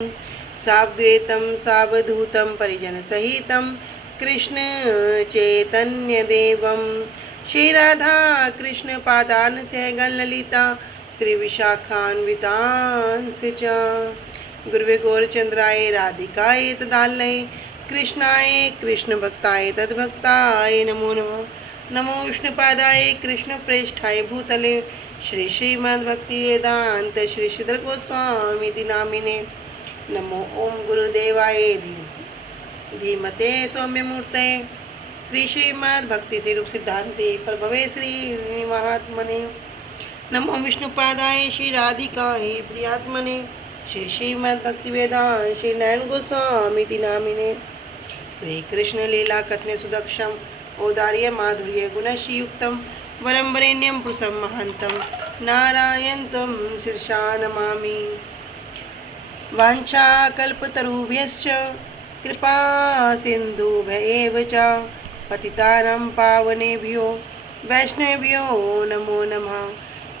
सावद्वैतं सावधूतं परिजनसहितं कृष्ण चैतन्यदेवं श्रीराधा कृष्णपादान् सहगण ललिता श्रीविशाखान्वितांश्च च गुरुवे गौरचन्द्राय राधिकाय तदालये कृष्णाय कृष्णभक्ताय तद्भक्ताय नमो नमः। नमो विष्णुपादाय कृष्णप्रेष्ठाय भूतले श्री श्रीमद्भक्तिवेदान्त श्री श्रीधर गोस्वामी नामिने। नमो ओम गुरुदेवाय धीमते सौम्यमूर्ते श्री श्रीमद्भक्ति स्वरूप सिद्धांते प्रभवे श्री महात्मने। नमो विष्णुपादाय श्री राधिकाय प्रियात्मने श्री श्रीमद्भक्तिवेदांत श्री नयन गोस्वामी नामिने। श्री कृष्ण लीला कथने सुदक्षम औदार्य माधुर्य गुणश्रीयुक्तम वरम वरेण्यम पुरुषं महन्तं नारायणं शीर्षा नमामि। वाञ्छाकल्पतरुभ्यश्च कृपा सिन्धुभ्येव च पतितानां पावनेभ्यो वैष्णवेभ्यो नमो नमः।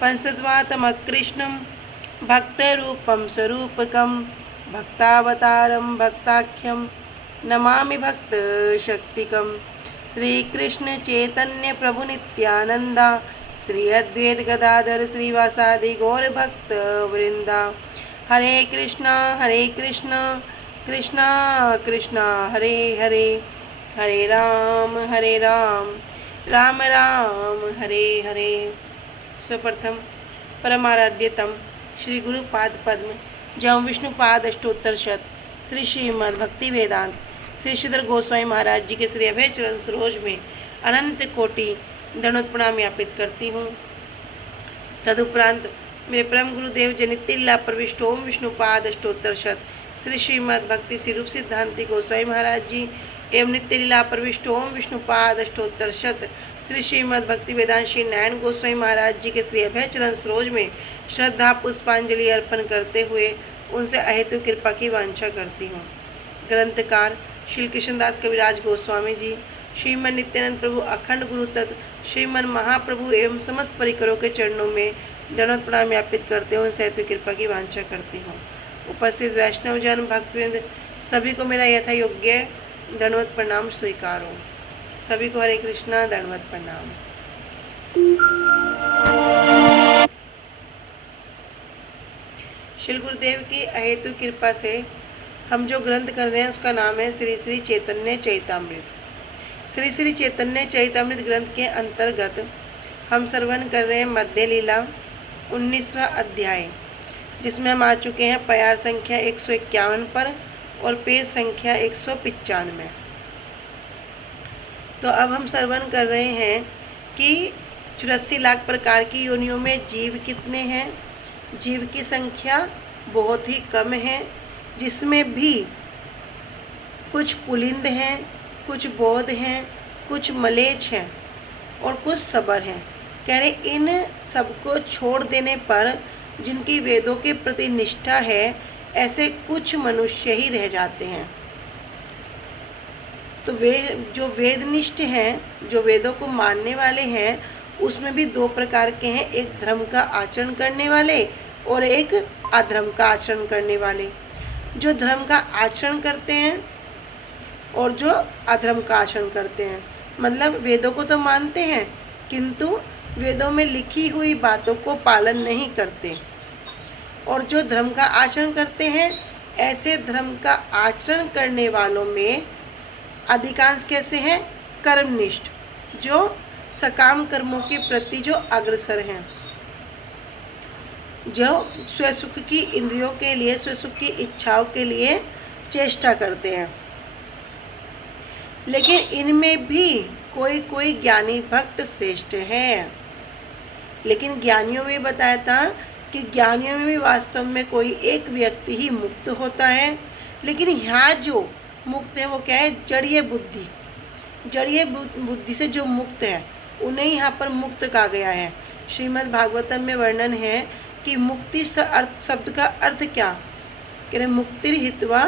पंचतत्त्वात्मकृष्णं भक्तरूपं स्वरूपकं भक्तावतारं भक्ताख्यं नमामि भक्तशक्तिकं। श्रीकृष्ण चैतन्य प्रभु नित्यानंदा श्री अद्वैत गदाधर श्रीवासादि गौर भक्त वृंदा। हरे कृष्णा कृष्णा कृष्णा हरे हरे, हरे राम राम राम हरे हरे। सर्वप्रथम परमाराध्यतम श्री गुरुपाद पद्म जम विष्णुपाद अष्टोत्तर शत श्री श्रीमद् भक्ति वेदांत श्री श्रीधर गोस्वामी महाराज जी के श्री अभय चरण सरोज में अनंत कोटि दंडवत प्रणाम ज्ञापित करती हूँ। तदुपरांत मेरे परम गुरुदेव जनितिल्ला प्रविष्ट ओम विष्णुपाद अष्टोत्तर शत श्री श्रीमद् भक्ति स्वरूप सिद्धांति गोस्वामी महाराज जी एवं नित्यलीला प्रविष्ट ओम विष्णुपाद अष्टोत्तर शत श्री श्रीमद् भक्ति वेदांत श्री नारायण गोस्वामी महाराज जी के श्री अभय चरण सरोज में श्रद्धा पुष्पांजलि अर्पण करते हुए उनसे अहेतु कृपा की वांछा करती हूँ। ग्रंथकार श्री कृष्णदास कविराज गोस्वामी जी, श्रीमन नित्यानंद प्रभु अखंड गुरु तत्व श्रीमन महाप्रभु एवं समस्त परिकरों के चरणों में दंडवत प्रणाम ज्ञापित करते हुए उनसे अहेतु कृपा की वांछा करती हूँ। उपस्थित वैष्णव जन भक्तवृंद सभी को मेरा यथा योग्य दंडवत प्रणाम स्वीकार हो। सभी को हरे कृष्णा दंडवत प्रणाम। श्री गुरुदेव की अहेतु कृपा से हम जो ग्रंथ कर रहे हैं उसका नाम है श्री श्री चैतन्य चैतामृत। श्री श्री चैतन्य चैतामृत ग्रंथ के अंतर्गत हम श्रवण कर रहे हैं मध्य लीला 19वां अध्याय, जिसमें हम आ चुके हैं प्यार संख्या 151 पर और पेज संख्या 195। तो अब हम श्रवण कर रहे हैं कि 84 लाख प्रकार की योनियों में जीव कितने हैं। जीव की संख्या बहुत ही कम है, जिसमें भी कुछ पुलिंद हैं, कुछ बौद्ध हैं, कुछ मलेच्छ हैं और कुछ सबर हैं। कह रहे इन सबको छोड़ देने पर जिनकी वेदों के प्रति निष्ठा है, ऐसे कुछ मनुष्य ही रह जाते हैं। तो वे जो वेदनिष्ठ हैं, जो वेदों को मानने वाले हैं, उसमें भी दो प्रकार के हैं, एक धर्म का आचरण करने वाले और एक अधर्म का आचरण करने वाले। जो धर्म का आचरण करते हैं और जो अधर्म का आचरण करते हैं, मतलब वेदों को तो मानते हैं किंतु वेदों में लिखी हुई बातों को पालन नहीं करते। और जो धर्म का आचरण करते हैं, ऐसे धर्म का आचरण करने वालों में अधिकांश कैसे हैं? कर्मनिष्ठ, जो सकाम कर्मों के प्रति जो अग्रसर हैं, जो स्वसुख की इंद्रियों के लिए, स्वसुख की इच्छाओं के लिए चेष्टा करते हैं। लेकिन इनमें भी कोई कोई ज्ञानी भक्त श्रेष्ठ है। लेकिन ज्ञानियों में बताया था कि ज्ञानियों में भी वास्तव में कोई एक व्यक्ति ही मुक्त होता है। लेकिन यहाँ जो मुक्त है वो क्या है? जड़ीय बुद्धि। जड़ीय बुद्धि से जो मुक्त है उन्हें यहाँ पर मुक्त कहा गया है। श्रीमद् भागवतम में वर्णन है कि मुक्ति अर्थ शब्द का अर्थ क्या? कह रहे मुक्तिर हित्वा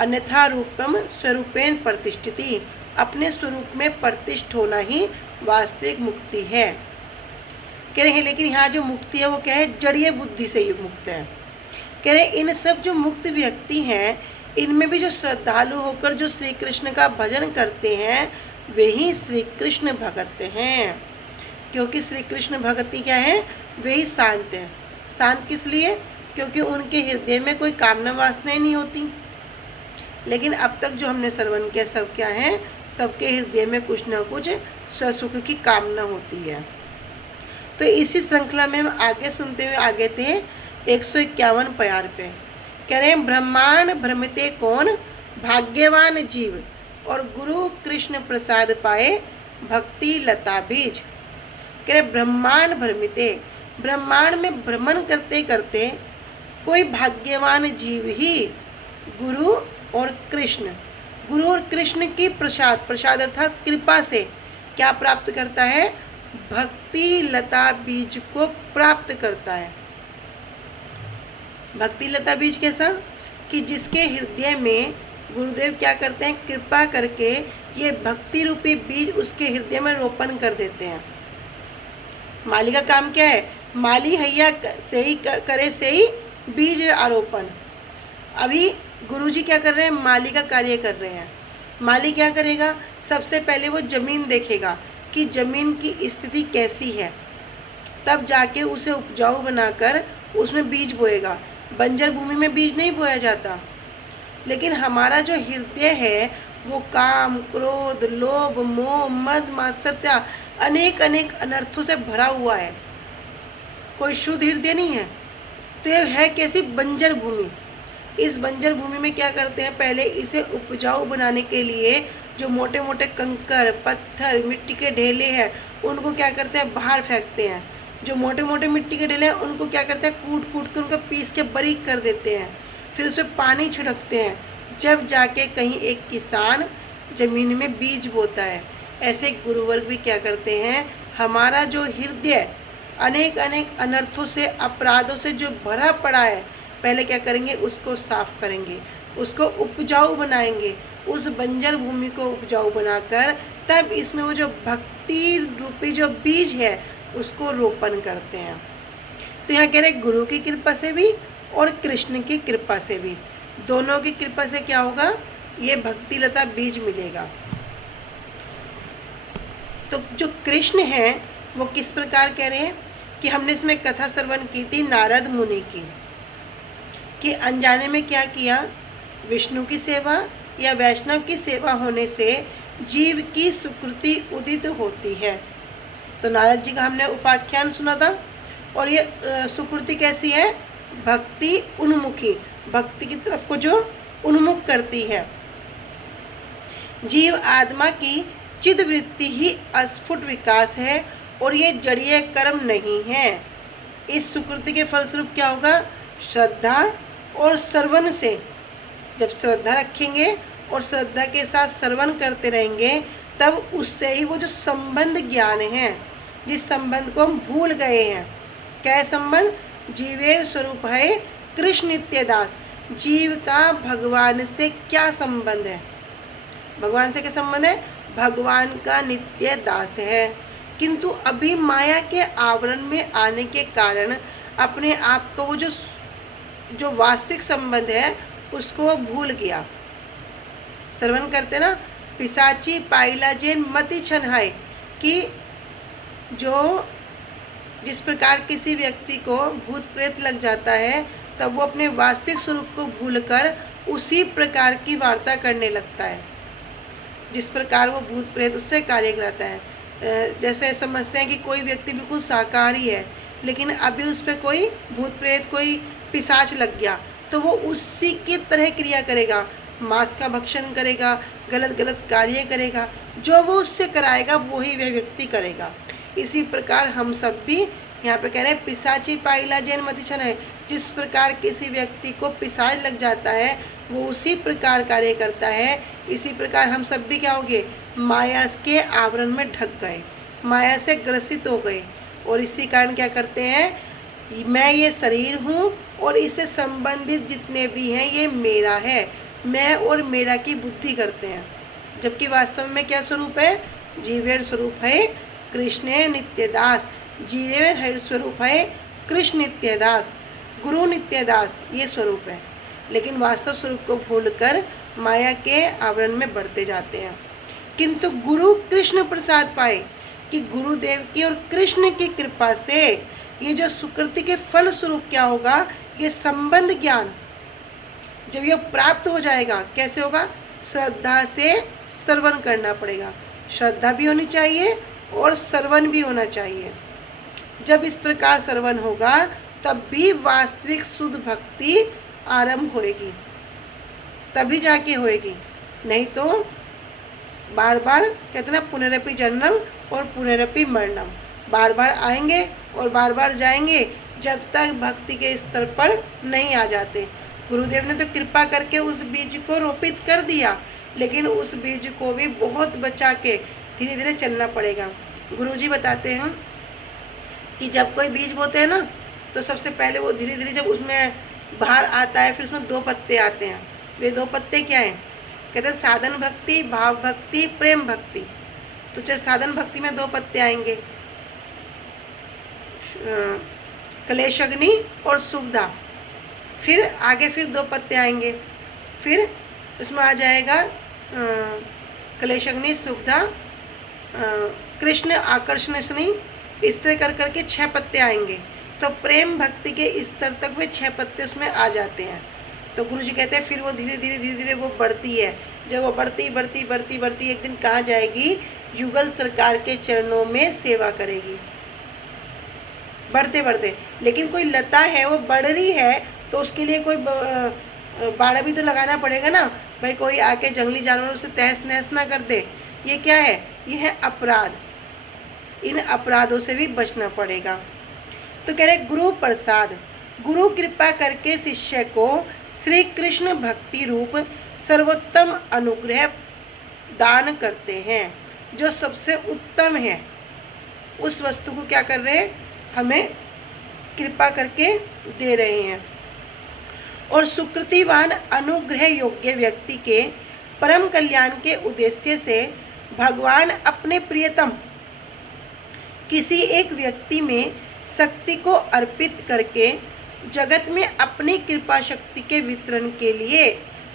अन्यथा रूपम स्वरूपेण प्रतिष्ठिति। अपने स्वरूप में प्रतिष्ठ होना ही वास्तविक मुक्ति है। कह रहे हैं लेकिन यहाँ जो मुक्ति है वो क्या है? जड़ीय बुद्धि से ही मुक्त है। कह रहे इन सब जो मुक्त व्यक्ति हैं, इनमें भी जो श्रद्धालु होकर जो श्री कृष्ण का भजन करते हैं वे ही श्री कृष्ण भगत हैं। क्योंकि श्री कृष्ण भक्ति क्या है, वे ही शांत हैं। शांत किस लिए? क्योंकि उनके हृदय में कोई कामना वासनाएं नहीं होती। लेकिन अब तक जो हमने श्रवण किया सब क्या है, सबके हृदय में कुछ न कुछ स्वसुख की कामना होती है। तो इसी श्रृंखला में हम आगे सुनते हुए आगे थे 151 प्यार पे। कह रहे हैं ब्रह्मांड भ्रमिते कौन, भाग्यवान जीव और गुरु कृष्ण प्रसाद पाए भक्ति लता बीज। कह रहे ब्रह्मांड भ्रमिते, ब्रह्मांड में भ्रमण करते करते कोई भाग्यवान जीव ही गुरु और कृष्ण, गुरु और कृष्ण की प्रसाद, प्रसाद अर्थात कृपा से क्या प्राप्त करता है, भक्ति लता बीज को प्राप्त करता है। भक्ति लता बीज कैसा कि जिसके हृदय में गुरुदेव क्या करते हैं, कृपा करके ये भक्ति रूपी बीज उसके हृदय में रोपण कर देते हैं। माली का काम क्या है, माली हैया से ही करे से ही बीज आरोपण। अभी गुरुजी क्या कर रहे हैं, माली का कार्य कर रहे हैं। माली क्या करेगा, सबसे पहले वो जमीन देखेगा कि जमीन की स्थिति कैसी है, तब जाके उसे उपजाऊ बनाकर उसमें बीज बोएगा। बंजर भूमि में बीज नहीं बोया जाता। लेकिन हमारा जो हृदय है वो काम, क्रोध, लोभ, मोह, मद, मात्सर्य अनेक अनेक अनर्थों से भरा हुआ है। कोई शुद्ध हृदय नहीं है। तो यह है कैसी, बंजर भूमि। इस बंजर भूमि में क्या करते हैं, पहले इसे उपजाऊ बनाने के लिए जो मोटे मोटे कंकर, पत्थर, मिट्टी के ढेले हैं उनको क्या करते हैं, बाहर फेंकते हैं। जो मोटे मोटे मिट्टी के ढेले हैं उनको क्या करते हैं, कूट कूट कर उनको पीस के बारीक कर देते हैं। फिर उसमें पानी छिड़कते हैं, जब जाके कहीं एक किसान जमीन में बीज बोता है। ऐसे गुरुवर्ग भी क्या करते हैं, हमारा जो हृदय अनेक अनेक अनर्थों से, अपराधों से जो भरा पड़ा है, पहले क्या करेंगे, उसको साफ करेंगे, उसको उपजाऊ बनाएंगे। उस बंजर भूमि को उपजाऊ बनाकर तब इसमें वो जो भक्ति रूपी जो बीज है उसको रोपण करते हैं। तो यहाँ कह रहे गुरु की कृपा से भी और कृष्ण की कृपा से भी, दोनों की कृपा से क्या होगा, ये भक्ति लता बीज मिलेगा। तो जो कृष्ण है वो किस प्रकार कह रहे हैं कि हमने इसमें कथा श्रवण की थी नारद मुनि की, कि अनजाने में क्या किया, विष्णु की सेवा या वैष्णव की सेवा होने से जीव की सुकृति उदित होती है। तो नारद जी का हमने उपाख्यान सुना था। और ये सुकृति कैसी है, भक्ति उन्मुखी, भक्ति की तरफ को जो उन्मुख करती है। जीव आत्मा की चिद वृत्ति ही अस्फुट विकास है और ये जड़ीय कर्म नहीं है। इस सुकृति के फलस्वरूप क्या होगा, श्रद्धा और श्रवण से, जब श्रद्धा रखेंगे और श्रद्धा के साथ श्रवण करते रहेंगे तब उससे ही वो जो संबंध ज्ञान है, जिस संबंध को हम भूल गए हैं, क्या संबंध, जीवेर स्वरूप है कृष्ण नित्य दास। जीव का भगवान से क्या संबंध है, भगवान से क्या संबंध है, भगवान का नित्य दास है। किंतु अभी माया के आवरण में आने के कारण अपने आप को वो जो वास्तविक संबंध है उसको वो भूल गया। श्रवण करते ना, पिशाची पाइला जेन मति छन है, कि जो जिस प्रकार किसी व्यक्ति को भूत प्रेत लग जाता है तब वो अपने वास्तविक स्वरूप को भूलकर उसी प्रकार की वार्ता करने लगता है, जिस प्रकार वो भूत प्रेत उससे कार्य कराता है। जैसे समझते हैं कि कोई व्यक्ति बिल्कुल शाकाहारी है लेकिन अभी उस पर कोई भूत प्रेत, कोई पिशाच लग गया तो वो उसी की तरह क्रिया करेगा, मांस का भक्षण करेगा, गलत गलत कार्य करेगा, जो वो उससे कराएगा वही वह व्यक्ति करेगा। इसी प्रकार हम सब भी यहाँ पे कह रहे हैं पिशाची पाइला जैन मतिछन है, जिस प्रकार किसी व्यक्ति को पिशाच लग जाता है वो उसी प्रकार कार्य करता है। इसी प्रकार हम सब भी क्या हो गए, माया के आवरण में ढक गए, माया से ग्रसित हो गए। और इसी कारण क्या करते हैं, मैं ये शरीर हूँ और इससे संबंधित जितने भी हैं ये मेरा है, मैं और मेरा की बुद्धि करते हैं। जबकि वास्तव में क्या स्वरूप है, जीवेर स्वरूप है कृष्ण नित्यदास, जीवेर स्वरूप है कृष्ण नित्यदास। गुरु नित्यदास ये स्वरूप है, लेकिन वास्तव स्वरूप को भूलकर माया के आवरण में बढ़ते जाते हैं। किंतु गुरु कृष्ण प्रसाद पाए कि गुरुदेव की और कृष्ण की कृपा से ये जो सुकृति के फल स्वरूप क्या होगा, ये संबंध ज्ञान जब ये प्राप्त हो जाएगा, कैसे होगा? श्रद्धा से श्रवण करना पड़ेगा। श्रद्धा भी होनी चाहिए और श्रवण भी होना चाहिए। जब इस प्रकार श्रवण होगा तब भी वास्तविक शुद्ध भक्ति आरंभ होएगी, तभी जाके होएगी। नहीं तो बार बार कहते ना, पुनरपि जन्म और पुनरपि मरणम, बार बार आएंगे और बार बार जाएंगे जब तक भक्ति के स्तर पर नहीं आ जाते। गुरुदेव ने तो कृपा करके उस बीज को रोपित कर दिया, लेकिन उस बीज को भी बहुत बचा के धीरे धीरे चलना पड़ेगा। गुरुजी बताते हैं कि जब कोई बीज बोते हैं ना, तो सबसे पहले वो धीरे धीरे जब उसमें बाहर आता है, फिर उसमें 2 पत्ते आते हैं। वे 2 पत्ते क्या हैं? कहते हैं साधन भक्ति, भाव भक्ति, प्रेम भक्ति। तो जब साधन भक्ति में 2 पत्ते आएंगे, क्लेशग्नि और सुविधा। फिर आगे फिर 2 पत्ते आएंगे, फिर उसमें आ जाएगा क्लेशग्नि, सुविधा, कृष्ण, आकर्षण स्नेह, इस तरह कर करके 6 पत्ते आएंगे। तो प्रेम भक्ति के स्तर तक वे 6 पत्ते उसमें आ जाते हैं। तो गुरुजी कहते हैं फिर वो धीरे धीरे वो बढ़ती है। जब वो बढ़ती एक दिन कहाँ जाएगी? युगल सरकार के चरणों में सेवा करेगी। बढ़ते लेकिन कोई लता है वो बढ़ रही है, तो उसके लिए कोई बाड़ा भी तो लगाना पड़ेगा ना भाई। कोई आके जंगली जानवरों से तहस नहस ना कर दे। ये क्या है? ये है अपराध। इन अपराधों से भी बचना पड़ेगा। तो कह रहे गुरु प्रसाद, गुरु कृपा करके शिष्य को श्री कृष्ण भक्ति रूप सर्वोत्तम अनुग्रह दान करते हैं। जो सबसे उत्तम है उस वस्तु को क्या कर रहे हैं? हमें कृपा करके दे रहे हैं। और सुकृतिवान अनुग्रह योग्य व्यक्ति के परम कल्याण के उद्देश्य से भगवान अपने प्रियतम किसी एक व्यक्ति में शक्ति को अर्पित करके जगत में अपनी कृपा शक्ति के वितरण के लिए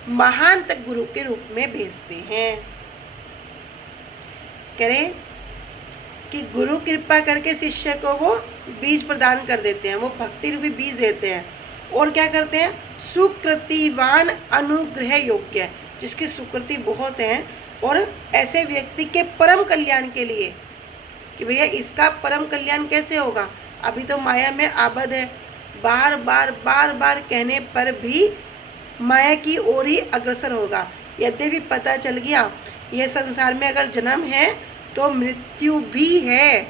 महान गुरु के रूप में भेजते हैं। कह रहे कि गुरु कृपा करके शिष्य को वो बीज प्रदान कर देते हैं, वो भक्ति रूपी बीज देते हैं। और क्या करते हैं? सुकृतिवान अनुग्रह योग्य, जिसकी सुकृति बहुत है, और ऐसे व्यक्ति के परम कल्याण के लिए कि भैया इसका परम कल्याण कैसे होगा? अभी तो माया में आबद है, बार बार कहने पर भी माया की ओर ही अग्रसर होगा। यद्यपि पता चल गया यह संसार में अगर जन्म है तो मृत्यु भी है,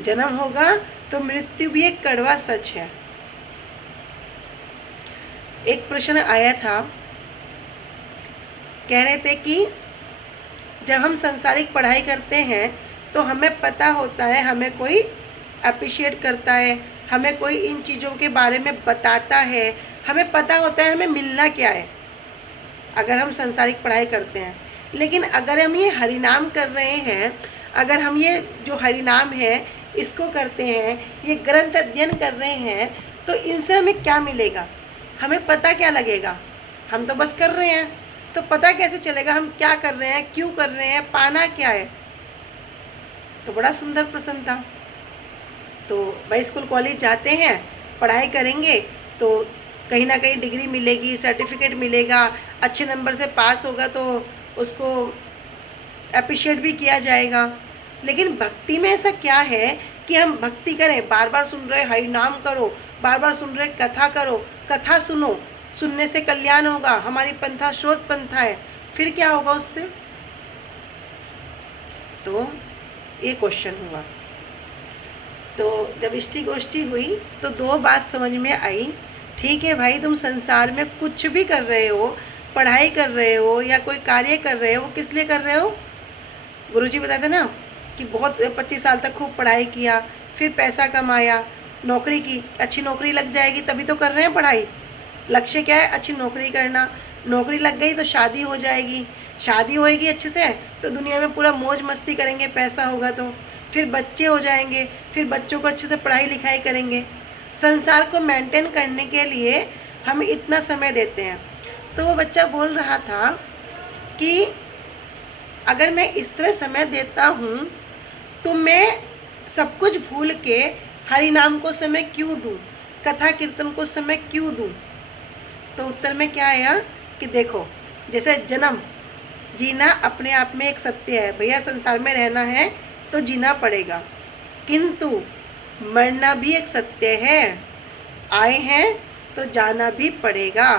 जन्म होगा तो मृत्यु भी एक कड़वा सच है। एक प्रश्न आया था, कह रहे थे कि जब हम सांसारिक पढ़ाई करते हैं तो हमें पता होता है, हमें कोई अप्रिशिएट करता है, हमें कोई इन चीज़ों के बारे में बताता है, हमें पता होता है हमें मिलना क्या है अगर हम सांसारिक पढ़ाई करते हैं। लेकिन अगर हम ये हरिनाम कर रहे हैं, अगर हम ये जो हरिनाम है इसको करते हैं, ये ग्रंथ अध्ययन कर रहे हैं, तो इनसे हमें क्या मिलेगा? हमें पता क्या लगेगा? हम तो बस कर रहे हैं, तो पता कैसे चलेगा हम क्या कर रहे हैं, क्यों कर रहे हैं, पाना क्या है? तो बड़ा सुंदर प्रश्न था। तो भाई स्कूल कॉलेज जाते हैं, पढ़ाई करेंगे तो कहीं ना कहीं डिग्री मिलेगी, सर्टिफिकेट मिलेगा, अच्छे नंबर से पास होगा तो उसको अप्रिशिएट भी किया जाएगा। लेकिन भक्ति में ऐसा क्या है कि हम भक्ति करें, बार बार सुन रहे हरि नाम करो, बार बार सुन रहे कथा करो, कथा सुनो, सुनने से कल्याण होगा, हमारी पंथा स्रोत पंथा है, फिर क्या होगा उससे? तो ये क्वेश्चन हुआ। तो जब इष्टि गोष्ठी हुई तो 2 बात समझ में आई। ठीक है भाई, तुम संसार में कुछ भी कर रहे हो, पढ़ाई कर रहे हो या कोई कार्य कर रहे हो, वो किस लिए कर रहे हो? गुरुजी बताते ना कि बहुत 25 साल तक खूब पढ़ाई किया, फिर पैसा कमाया, नौकरी की, अच्छी नौकरी लग जाएगी तभी तो कर रहे हैं पढ़ाई। लक्ष्य क्या है? अच्छी नौकरी करना। नौकरी लग गई तो शादी हो जाएगी, शादी होएगी अच्छे से तो दुनिया में पूरा मौज मस्ती करेंगे, पैसा होगा तो। फिर बच्चे हो जाएंगे, फिर बच्चों को अच्छे से पढ़ाई लिखाई करेंगे। संसार को मेंटेन करने के लिए हम इतना समय देते हैं। तो वो बच्चा बोल रहा था कि अगर मैं इस तरह समय देता हूँ तो मैं सब कुछ भूल के हरि नाम को समय क्यों दूँ, कथा कीर्तन को समय क्यों दूँ। तो उत्तर में क्या आया कि देखो, जैसे जन्म जीना अपने आप में एक सत्य है, भैया संसार में रहना है तो जीना पड़ेगा, किंतु मरना भी एक सत्य है, आए हैं तो जाना भी पड़ेगा।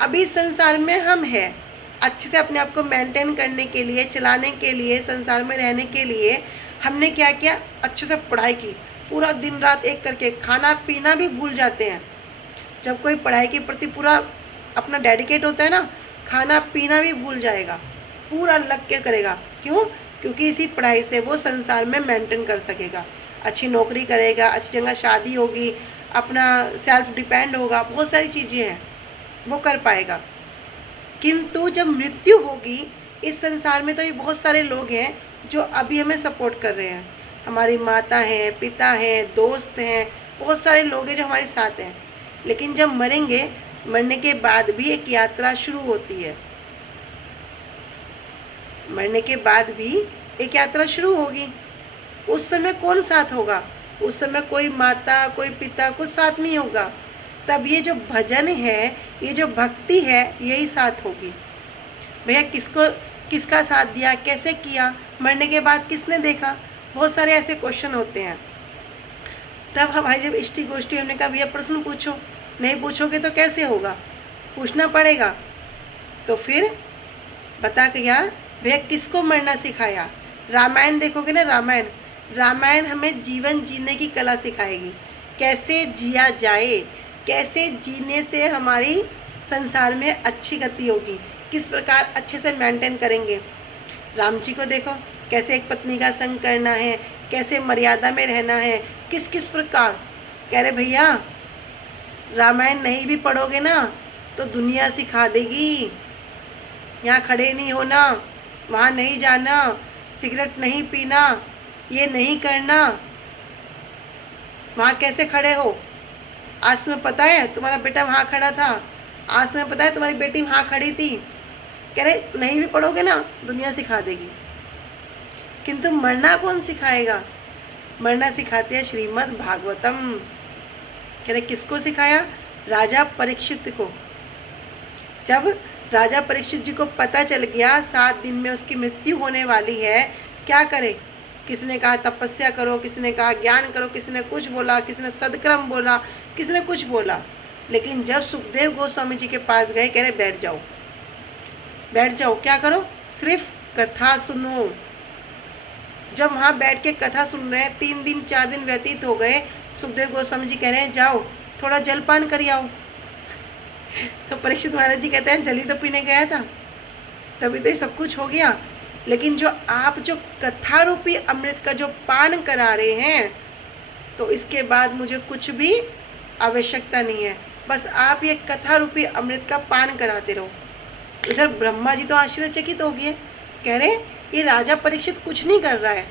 अभी संसार में हम हैं, अच्छे से अपने आप को मेंटेन करने के लिए, चलाने के लिए, संसार में रहने के लिए हमने क्या किया, अच्छे से पढ़ाई की, पूरा दिन रात एक करके, खाना पीना भी भूल जाते हैं। जब कोई पढ़ाई के प्रति पूरा अपना डेडिकेट होता है ना, खाना पीना भी भूल जाएगा, पूरा लग के करेगा। क्यों? क्योंकि इसी पढ़ाई से वो संसार में मेंटेन कर सकेगा, अच्छी नौकरी करेगा, अच्छी जगह शादी होगी, अपना सेल्फ डिपेंड होगा, बहुत सारी चीज़ें हैं वो कर पाएगा। किंतु जब मृत्यु होगी इस संसार में तो ये बहुत सारे लोग हैं जो अभी हमें सपोर्ट कर रहे हैं, हमारी माता हैं, पिता हैं, दोस्त हैं, बहुत सारे लोग हैं जो हमारे साथ हैं। लेकिन जब मरेंगे, मरने के बाद भी एक यात्रा शुरू होती है, मरने के बाद भी एक यात्रा शुरू होगी। उस समय कौन साथ होगा? उस समय कोई माता, कोई पिता, कुछ साथ नहीं होगा। तब ये जो भजन है, ये जो भक्ति है, यही साथ होगी। भैया किसका साथ दिया, कैसे किया, मरने के बाद किसने देखा, बहुत सारे ऐसे क्वेश्चन होते हैं। तब हमारी जब इष्टि गोष्ठी, हमने कहा भैया प्रश्न पूछो, नहीं पूछोगे तो कैसे होगा, पूछना पड़ेगा। तो फिर बता क्या भैया किसको मरना सिखाया? रामायण देखोगे ना, रामायण हमें जीवन जीने की कला सिखाएगी, कैसे जिया जाए, कैसे जीने से हमारी संसार में अच्छी गति होगी, किस प्रकार अच्छे से मेंटेन करेंगे। राम जी को देखो, कैसे एक पत्नी का संग करना है, कैसे मर्यादा में रहना है, किस किस प्रकार। कह रहे भैया रामायण नहीं भी पढ़ोगे ना तो दुनिया सिखा देगी, यहाँ खड़े नहीं होना, वहाँ नहीं जाना, सिगरेट नहीं पीना, ये नहीं करना। वहाँ कैसे खड़े हो, आज तुम्हें पता है तुम्हारा बेटा वहाँ खड़ा था, आज तुम्हें पता है तुम्हारी बेटी वहाँ खड़ी थी। कह रहे नहीं भी पढ़ोगे ना दुनिया सिखा देगी। किंतु मरना कौन सिखाएगा? मरना सिखाती है श्रीमद् भागवतम। कह रहे किसको सिखाया? राजा परीक्षित को। जब राजा परीक्षित जी को पता चल गया 7 दिन में उसकी मृत्यु होने वाली है, क्या करे? किसी ने कहा तपस्या करो, किसी ने कहा ज्ञान करो, किसी ने कुछ बोला, किसी ने सदकर्म बोला, किसी ने कुछ बोला। लेकिन जब सुखदेव गोस्वामी जी के पास गए, कह रहे बैठ जाओ, बैठ जाओ, क्या करो? सिर्फ कथा सुनो। जब वहाँ बैठ के कथा सुन रहे हैं, 3 दिन 4 दिन व्यतीत हो गए, सुखदेव गोस्वामी जी कह रहे हैं जाओ थोड़ा जलपान कर आओ। तो परीक्षित महाराज जी कहते हैं जल ही तो पीने गया था, तभी तो ये सब कुछ हो गया। लेकिन जो आप जो कथा रूपी अमृत का जो पान करा रहे हैं, तो इसके बाद मुझे कुछ भी आवश्यकता नहीं है, बस आप ये कथा रूपी अमृत का पान कराते रहो। इधर ब्रह्मा जी तो आश्चर्यचकित हो गए, कह रहे ये राजा परीक्षित कुछ नहीं कर रहा है,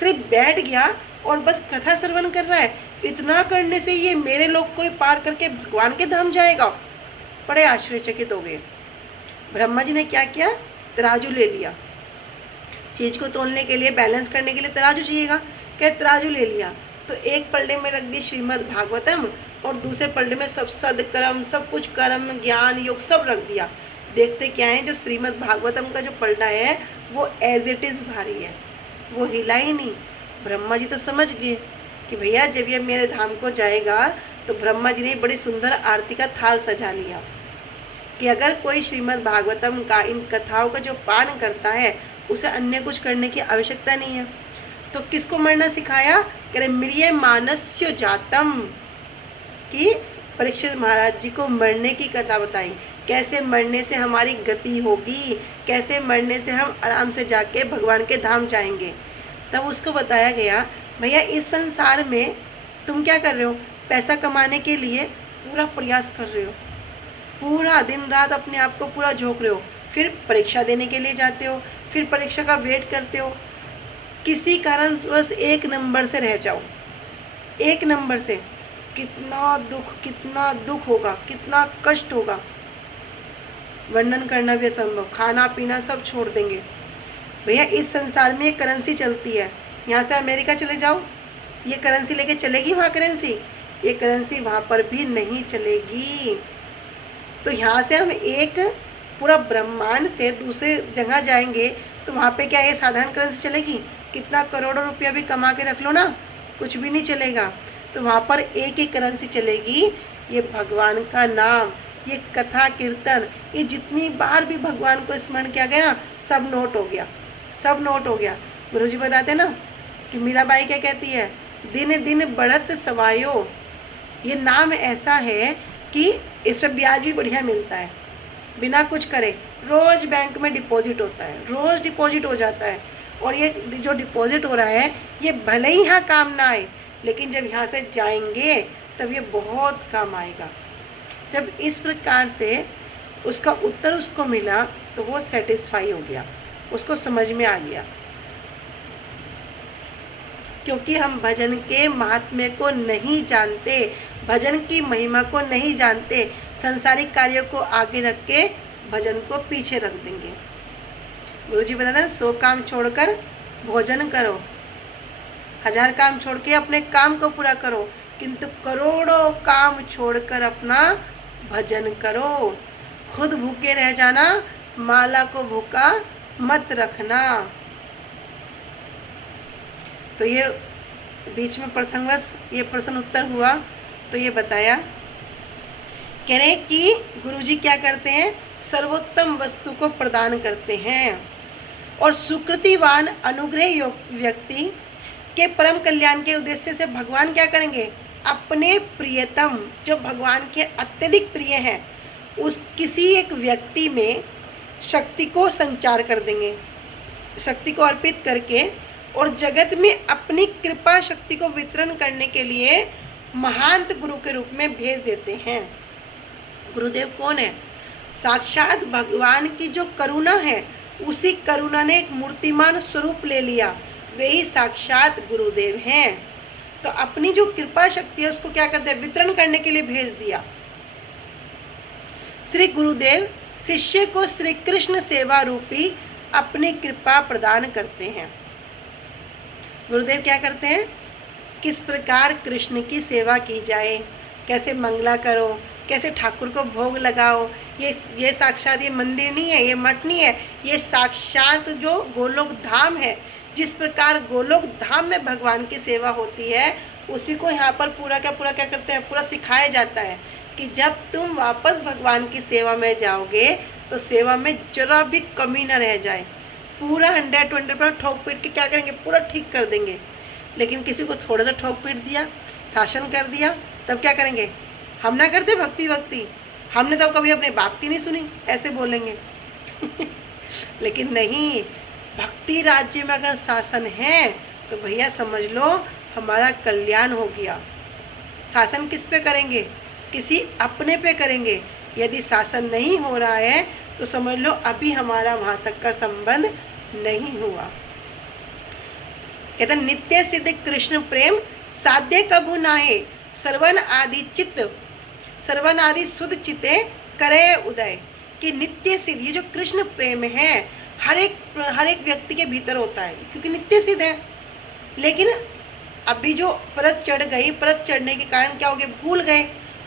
सिर्फ बैठ गया और बस कथा श्रवण कर रहा है, इतना करने से ये मेरे लोग को पार करके भगवान के धाम जाएगा। बड़े आश्चर्यचकित हो गए। ब्रह्मा जी ने क्या किया? तराजू ले लिया, चीज़ को तोलने के लिए, बैलेंस करने के लिए तराजू चाहिएगा। क्या तराजू ले लिया, तो एक पलड़े में रख दी श्रीमद् भागवतम और दूसरे पलड़े में सब सदकर्म, सब कुछ कर्म, ज्ञान, योग सब रख दिया। देखते क्या है, जो श्रीमद् भागवतम का जो पलड़ा है वो एज इट इज़ भारी है, वो हिला ही नहीं। ब्रह्मा जी तो समझ गए कि भैया जब ये मेरे धाम को जाएगा, तो ब्रह्मा जी ने बड़ी सुंदर आरती का थाल सजा लिया कि अगर कोई श्रीमद् भागवतम का, इन कथाओं का जो पान करता है, उसे अन्य कुछ करने की आवश्यकता नहीं है। तो किसको मरना सिखाया? कह रहे म्रिय मानस्य जातम, कि परीक्षित महाराज जी को मरने की कथा बताई, कैसे मरने से हमारी गति होगी, कैसे मरने से हम आराम से जाके भगवान के धाम जाएंगे। तब उसको बताया गया भैया इस संसार में तुम क्या कर रहे हो? पैसा कमाने के लिए पूरा प्रयास कर रहे हो, पूरा दिन रात अपने आप को पूरा झोंक रहे हो, फिर परीक्षा देने के लिए जाते हो, फिर परीक्षा का वेट करते हो, किसी कारण बस 1 नंबर से रह जाओ, 1 नंबर से कितना दुख होगा, कितना कष्ट होगा, वर्णन करना भी असंभव। खाना पीना सब छोड़ देंगे। भैया इस संसार में ये करेंसी चलती है, यहाँ से अमेरिका चले जाओ, ये करेंसी लेके चलेगी वहाँ करेंसी? ये करेंसी वहाँ पर भी नहीं चलेगी। तो यहाँ से हम एक पूरा ब्रह्मांड से दूसरे जगह जाएंगे तो वहाँ पे क्या ये साधारण करेंसी चलेगी? कितना करोड़ों रुपया भी कमा के रख लो ना, कुछ भी नहीं चलेगा। तो वहाँ पर एक ही करेंसी चलेगी, ये भगवान का नाम, ये कथा कीर्तन, ये जितनी बार भी भगवान को स्मरण किया गया ना, सब नोट हो गया, सब नोट हो गया। गुरुजी बताते ना कि मीराबाई क्या कहती है, दिन दिन बढ़त सवायो। ये नाम ऐसा है कि इस पर ब्याज भी बढ़िया मिलता है, बिना कुछ करे। रोज़ बैंक में डिपॉजिट होता है, रोज़ डिपॉजिट हो जाता है। और ये जो डिपॉजिट हो रहा है, ये भले ही यहाँ काम ना आए, लेकिन जब यहाँ से जाएंगे तब ये बहुत काम आएगा। जब इस प्रकार से उसका उत्तर उसको मिला तो वो सेटिस्फाई हो गया, उसको समझ में आ गया। क्योंकि हम भजन के महात्म्य को नहीं जानते, भजन की महिमा को नहीं जानते, सांसारिक कार्यों को आगे रख के भजन को पीछे रख देंगे। गुरुजी बताते हैं 100 काम छोड़कर भोजन करो, 1000 काम छोड़ के अपने काम को पूरा करो, किंतु करोड़ों काम छोड़कर अपना भजन करो। खुद भूखे रह जाना, माला को भूखा मत रखना। तो ये बीच में प्रसंगवश ये प्रश्न उत्तर हुआ तो ये बताया, कह रहे कि गुरुजी क्या करते हैं, सर्वोत्तम वस्तु को प्रदान करते हैं और सुकृतिवान अनुग्रह व्यक्ति के परम कल्याण के उद्देश्य से भगवान क्या करेंगे, अपने प्रियतम जो भगवान के अत्यधिक प्रिय हैं उस किसी एक व्यक्ति में शक्ति को संचार कर देंगे, शक्ति को अर्पित करके, और जगत में अपनी कृपा शक्ति को वितरण करने के लिए महांत गुरु के रूप में भेज देते हैं। गुरुदेव कौन है? साक्षात भगवान की जो करुणा है, उसी करुणा ने एक मूर्तिमान स्वरूप ले लिया, वे ही साक्षात गुरुदेव हैं। तो अपनी जो कृपा शक्ति है उसको क्या करते हैं, वितरण करने के लिए भेज दिया। श्री गुरुदेव शिष्य को श्री कृष्ण सेवा रूपी अपनी कृपा प्रदान करते हैं। गुरुदेव क्या करते हैं, किस प्रकार कृष्ण की सेवा की जाए, कैसे मंगला करो, कैसे ठाकुर को भोग लगाओ। ये साक्षात ये मंदिर नहीं है, ये मठ नहीं है, ये साक्षात जो गोलोक धाम है। जिस प्रकार गोलोक धाम में भगवान की सेवा होती है, उसी को यहाँ पर पूरा क्या करते हैं, पूरा सिखाया जाता है कि जब तुम वापस भगवान की सेवा में जाओगे तो सेवा में जरा भी कमी न रह जाए, पूरा 120% ठोक पीट के क्या करेंगे, पूरा ठीक कर देंगे। लेकिन किसी को थोड़ा सा ठोक पीट दिया, शासन कर दिया, तब क्या करेंगे, हम ना करते भक्ति, हमने तो कभी अपने बाप की नहीं सुनी, ऐसे बोलेंगे। लेकिन नहीं, भक्ति राज्य में अगर शासन है तो भैया समझ लो हमारा कल्याण हो गया। शासन किस पे करेंगे, किसी अपने पे करेंगे। यदि शासन नहीं हो रहा है तो समझ लो अभी हमारा वहाँ तक का संबंध नहीं हुआ। कहते नित्य सिद्ध कृष्ण प्रेम साध्य कबू नाहे, सर्वन आदि चित्त सर्वन आदि शुद्ध चित्ते करे उदय। कि नित्य सिद्ध ये जो कृष्ण प्रेम है हर एक व्यक्ति के भीतर होता है, क्योंकि नित्य सिद्ध है। लेकिन अभी जो परत चढ़ गई, परत चढ़ने के कारण क्या हो गया, भूल गए,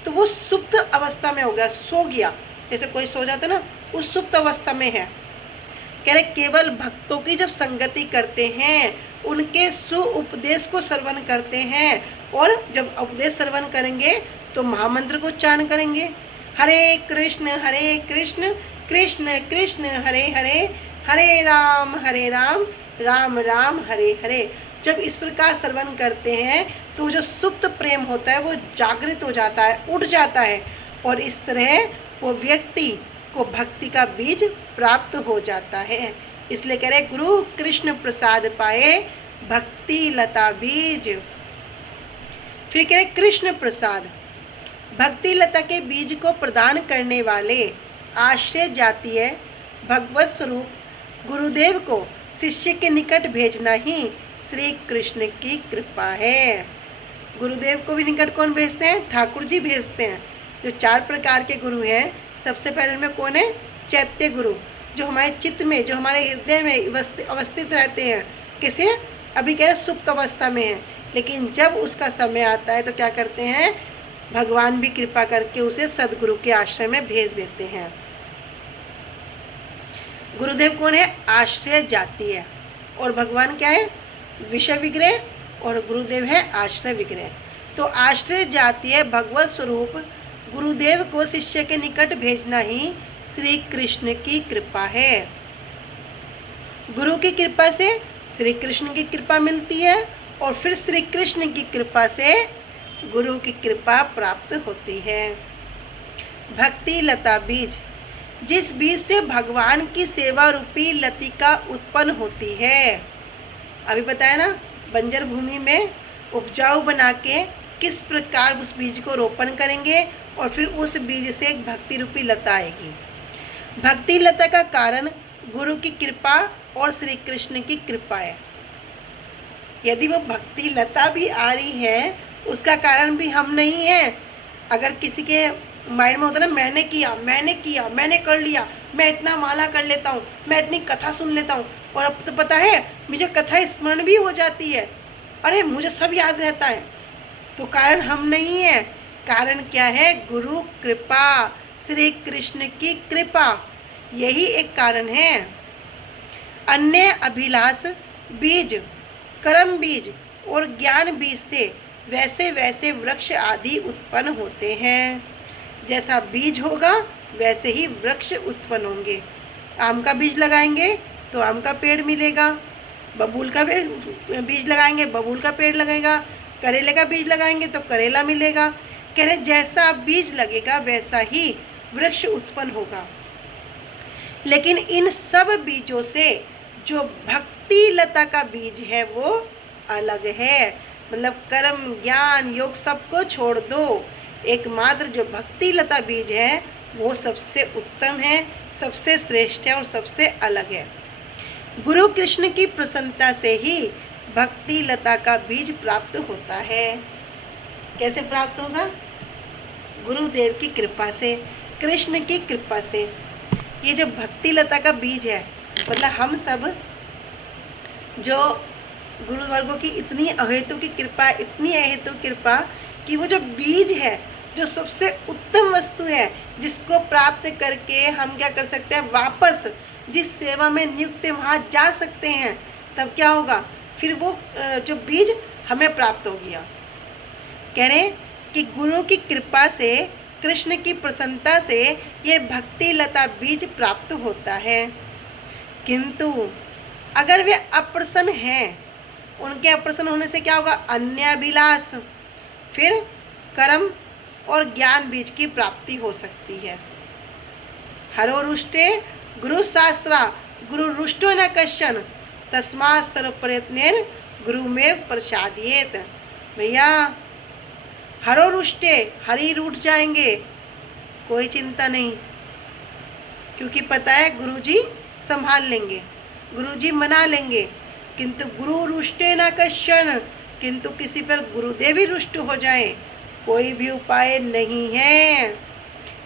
तो वो सुप्त अवस्था में हो गया, सो गया। जैसे कोई सो जाता ना, उस सुप्त अवस्था में है। कह रहे केवल भक्तों की जब संगति करते हैं, उनके सुउपदेश को श्रवण करते हैं, और जब उपदेश श्रवण करेंगे तो महामंत्र को उच्चारण करेंगे, हरे कृष्ण कृष्ण कृष्ण हरे हरे, हरे राम राम राम हरे हरे। जब इस प्रकार श्रवण करते हैं तो जो सुप्त प्रेम होता है वो जागृत हो जाता है, उठ जाता है, और इस तरह वो व्यक्ति को भक्ति का बीज प्राप्त हो जाता है। इसलिए कह रहे गुरु कृष्ण प्रसाद पाए भक्ति लता बीज। फिर कह रहे कृष्ण प्रसाद, भक्ति लता के बीज को प्रदान करने वाले आश्रय जातीय भगवत स्वरूप गुरुदेव को शिष्य के निकट भेजना ही श्री कृष्ण की कृपा है। गुरुदेव को भी निकट कौन भेजते हैं? ठाकुर जी भेजते हैं। जो 4 प्रकार के गुरु हैं, सबसे पहले उनमें कौन है? चैत्य गुरु, जो हमारे चित्त में, जो हमारे हृदय में अवस्थित रहते हैं। किसे? अभी कह रहे सुप्त अवस्था में है, लेकिन जब उसका समय आता है तो क्या करते हैं? भगवान भी कृपा करके उसे सदगुरु के आश्रय में भेज देते हैं। गुरुदेव कौन है? आश्रय जाति है, और भगवान क्या है? विषय विग्रह, और गुरुदेव है आश्रय विग्रह। तो आश्रय जातीय भगवत स्वरूप गुरुदेव को शिष्य के निकट भेजना ही श्री कृष्ण की कृपा है। गुरु की कृपा से श्री कृष्ण की कृपा मिलती है, और फिर श्री कृष्ण की कृपा से गुरु की कृपा प्राप्त होती है। भक्ति लता बीज, जिस बीज से भगवान की सेवा रूपी लतिका उत्पन्न होती है। अभी बताया ना, बंजर भूमि में उपजाऊ बना के किस प्रकार उस बीज को रोपण करेंगे, और फिर उस बीज से एक भक्ति रूपी लता आएगी। भक्ति लता का कारण गुरु की कृपा और श्री कृष्ण की कृपा है। यदि वो भक्ति लता भी आ रही है, उसका कारण भी हम नहीं हैं। अगर किसी के माइंड में होता ना, मैंने किया, मैंने कर लिया, मैं इतना माला कर लेता हूँ, मैं इतनी कथा सुन लेता हूँ, और अब तो पता है मुझे कथा स्मरण भी हो जाती है, अरे मुझे सब याद रहता है। तो कारण हम नहीं है। कारण क्या है? गुरु कृपा, श्री कृष्ण की कृपा, यही एक कारण है। अन्य अभिलाष बीज, कर्म बीज और ज्ञान बीज से वैसे वैसे वृक्ष आदि उत्पन्न होते हैं। जैसा बीज होगा वैसे ही वृक्ष उत्पन्न होंगे। आम का बीज लगाएंगे तो आम का पेड़ मिलेगा, बबूल का बीज लगाएंगे बबूल का पेड़ लगेगा, करेले का बीज लगाएंगे तो करेला मिलेगा। कह रहे जैसा बीज लगेगा वैसा ही वृक्ष उत्पन्न होगा। लेकिन इन सब बीजों से जो भक्ति लता का बीज है वो अलग है। मतलब कर्म ज्ञान योग सबको छोड़ दो, एकमात्र जो भक्ति लता बीज है वो सबसे उत्तम है, सबसे श्रेष्ठ है और सबसे अलग है। गुरु कृष्ण की प्रसन्नता से ही भक्ति लता का बीज प्राप्त होता है। कैसे प्राप्त होगा? गुरुदेव की कृपा से, कृष्ण की कृपा से। ये जो भक्ति लता का बीज है, मतलब हम सब जो गुरु वर्गों की इतनी अहेतु की कृपा, इतनी अहेतु कृपा कि वो जो बीज है, जो सबसे उत्तम वस्तु है, जिसको प्राप्त करके हम क्या कर सकते हैं? वापस जिस सेवा में नियुक्त है वहाँ जा सकते हैं। तब क्या होगा? फिर वो जो बीज हमें प्राप्त हो गया। कह रहे कि गुरु की कृपा से, कृष्ण की प्रसन्नता से ये भक्ति लता बीज प्राप्त होता है। किंतु अगर वे अप्रसन्न हैं, उनके अप्रसन्न होने से क्या होगा? अन्य अभिलाष, फिर कर्म और ज्ञान बीज की प्राप्ति हो सकती है। हरो रुष्टे गुरु शास्त्रा गुरु रुष्टो न कश्चन तस्मात् सर्व प्रयत्नेन गुरु में प्रसादियेत। भैया हरो रुष्टे, हरि रूठ जाएंगे, कोई चिंता नहीं, क्योंकि पता है गुरुजी संभाल लेंगे, गुरुजी मना लेंगे। किंतु गुरु रुष्टे न कश्चन, किंतु किसी पर गुरुदेव ही रुष्ट हो जाए, कोई भी उपाय नहीं है।